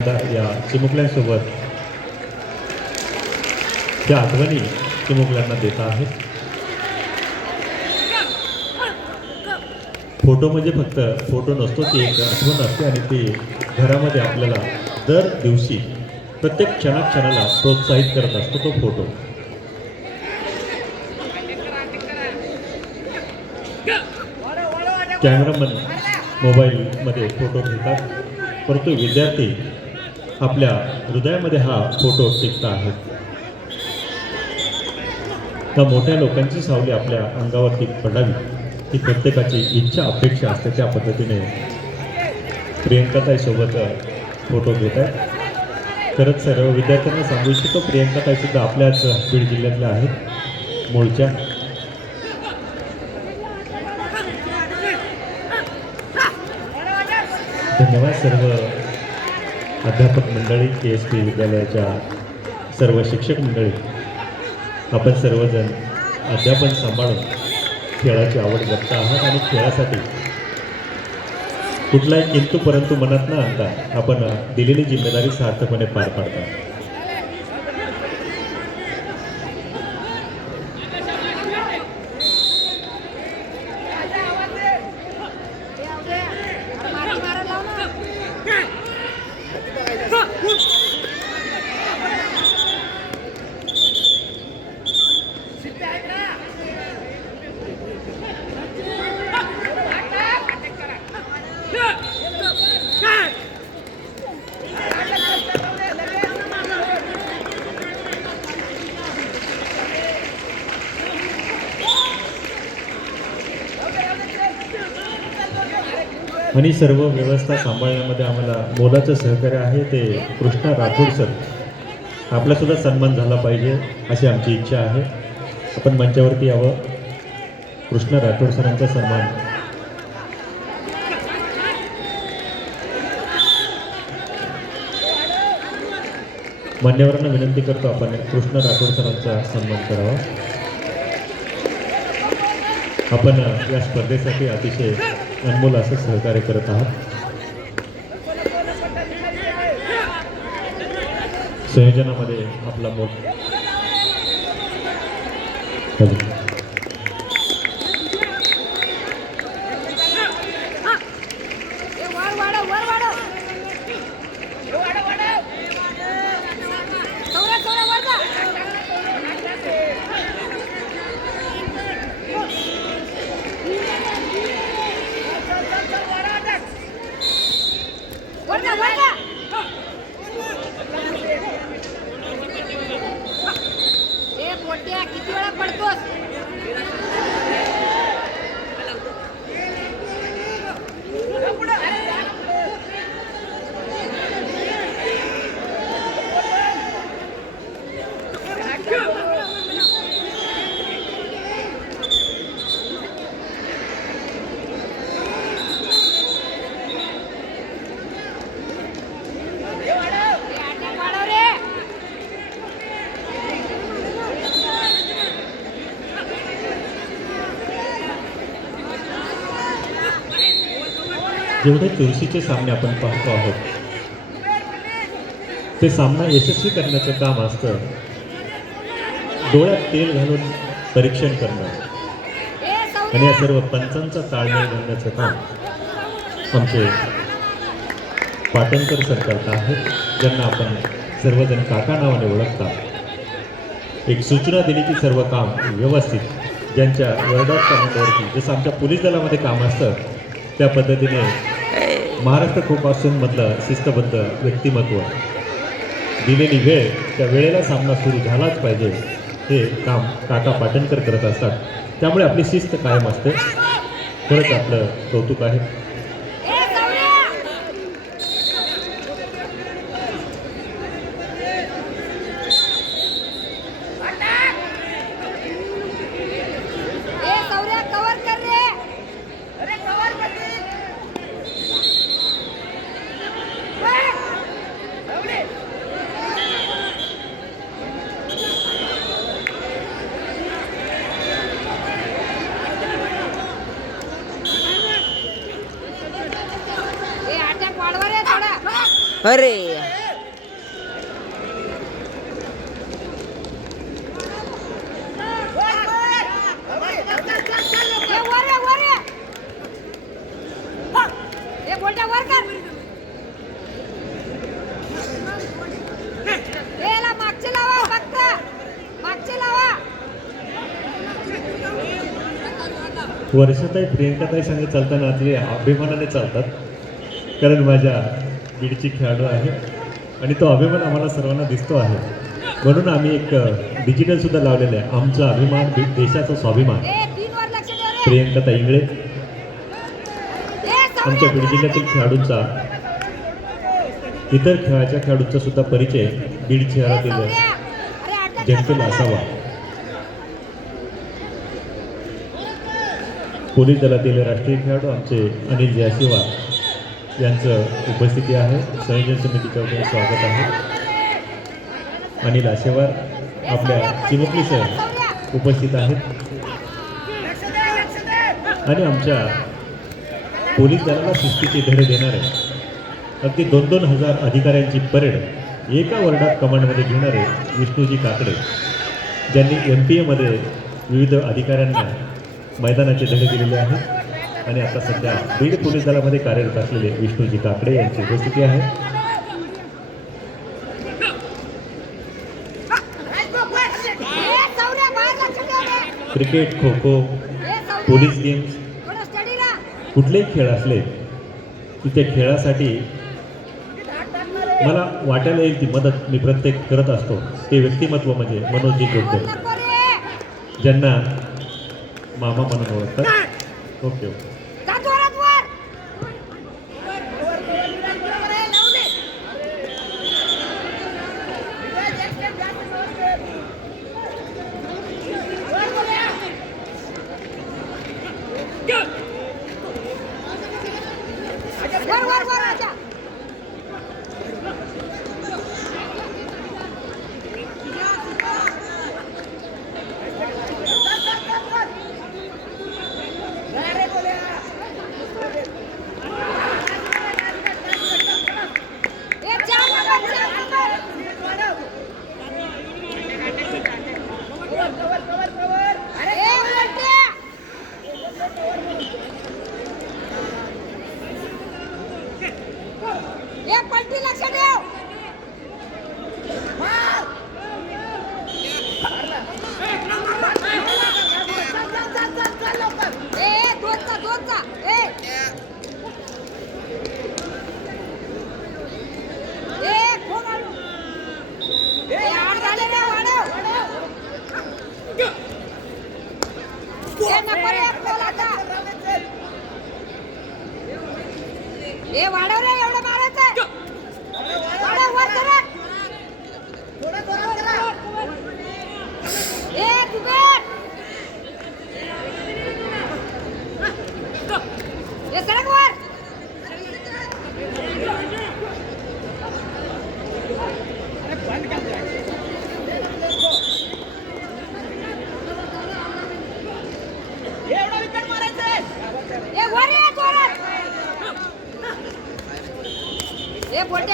या चिमुकल्यांसोबत त्या आठवणी चिमुकल्यांना देत आहेत. फोटो म्हणजे फक्त फोटो नसतो, ती एक आठवण असते आणि ती घरामध्ये आपल्याला दर दिवशी प्रत्येक क्षणाला प्रोत्साहित करत असतो तो फोटो. कॅमेरामन मोबाईलमध्ये फोटो घेतात, परंतु विद्यार्थी आपल्या हृदयामध्ये हा फोटो टिकता आहेत. त्या मोठ्या लोकांची सावली आपल्या अंगावरती पडावी ही प्रत्येकाची इच्छा अपेक्षा असते. त्या पद्धतीने प्रियंकाताईसोबत फोटो घेत आहेत. खरंच सर्व विद्यार्थ्यांना सांगू इच्छितो, प्रियंकाताईसुद्धा आपल्याच बीड जिल्ह्यातल्या आहेत, मूळच्या. धन्यवाद सर्व अध्यापक मंडळी, KSP विद्यालयाच्या सर्व शिक्षक मंडळी. आपण सर्वजण अध्यापन सांभाळून खेळाची आवड जपता आहात आणि खेळासाठी कुठलाही किंतु परंतु मनात न आणता आपण दिलेली जिम्मेदारी सार्थकपणे पार पाडता. आणि सर्व व्यवस्था सांभाळण्यामध्ये आम्हाला मोलाचं सहकार्य आहे ते कृष्णा राठोड सर. आपलासुद्धा सन्मान झाला पाहिजे अशी आमची इच्छा आहे. आपण मंचावरती यावं. कृष्णा राठोड सरांचा सन्मान. मान्यवरांना विनंती करतो आपण कृष्णा राठोड सरांचा सन्मान करावा. आपण या स्पर्धेसाठी अतिशय अनमोल असं सहकार्य करत आहात. संयोजनामध्ये आपला मोठ किती वेळा पडतोस? जेवढे चुरशीचे सामने आपण पाहतो आहोत ते सामना यशस्वी करण्याचं काम असतं डोळ्यात तेल घालून परीक्षण करणं आणि या सर्व पंचांचा ताळमेळ घालण्याचं काम आमचे पाटणकर सर करत आहेत, ज्यांना आपण सर्वजण काका नावाने ओळखता. एक सूचना दिली की सर्व काम व्यवस्थित ज्यांच्या वर्डात कमांडवरती जसं आमच्या पोलीस दलामध्ये काम असतं त्या पद्धतीने महाराष्ट्र कोऑपरेशनमधलं शिस्तबद्ध व्यक्तिमत्व, दिलेली वेळ त्या वेळेला सामना सुरू झालाच पाहिजे हे काम काका पाटणकर करत असतात. त्यामुळे आपली शिस्त कायम असते. खरंच आपलं कौतुक आहे. अरे बोलट्या वर कर. याला मागचे लावा फक्त. मागचे लावा. वर्षाताई प्रियंकाताई संघ चालताना ते अभिमानाने चालतात, कारण माझ्या बीडची खेळाडू आहे आणि तो अभिमान आम्हाला सर्वांना दिसतो आहे. म्हणून आम्ही एक डिजिटल सुद्धा लावलेलं आहे, आमचा अभिमान देशाचा स्वाभिमान. 3 वर लक्ष ठेव रे. प्रियंकाताई इंगळे आमच्या बीड जिल्ह्यातील खेळाडूंचा, इतर खेळाच्या खेळाडूंचा सुद्धा परिचय बीड शहरातील जनतेला असावा. पोलीस दलातील राष्ट्रीय खेळाडू आमचे अनिल जयशिवार यांचं उपस्थिती आहे. संयोजन समितीच्या वतीने स्वागत आहे. अनिल आशेवार आपल्या चिमुकली सर उपस्थित आहेत आणि आमच्या पोलीस दलाला शिस्तीचे धडे देणारे अगदी 2-2 हजार अधिकाऱ्यांची परेड एका वर्डात कमांडमध्ये घेणारे विष्णूजी काकडे, ज्यांनी MPAमध्ये विविध अधिकाऱ्यांना मैदानाचे धडे दिलेले आहेत आणि आता सध्या बीड पोलीस दलामध्ये कार्यरत असलेले विष्णूजी काकडे यांची उपस्थिती आहे. Cricket, kho kho, police games, कुठलेही खेळ असले की त्या खेळासाठी मला वाटायला येईल ती मदत मी प्रत्येक करत असतो. ते व्यक्तिमत्व म्हणजे मनोजजी जोगदे, ज्यांना मामा म्हणून ओळखतात. Okay okay. वाढव रे, एवढं मारायचं. वाढव वर कर. कुबेर सरक वर. वर ये जोरात. बोलते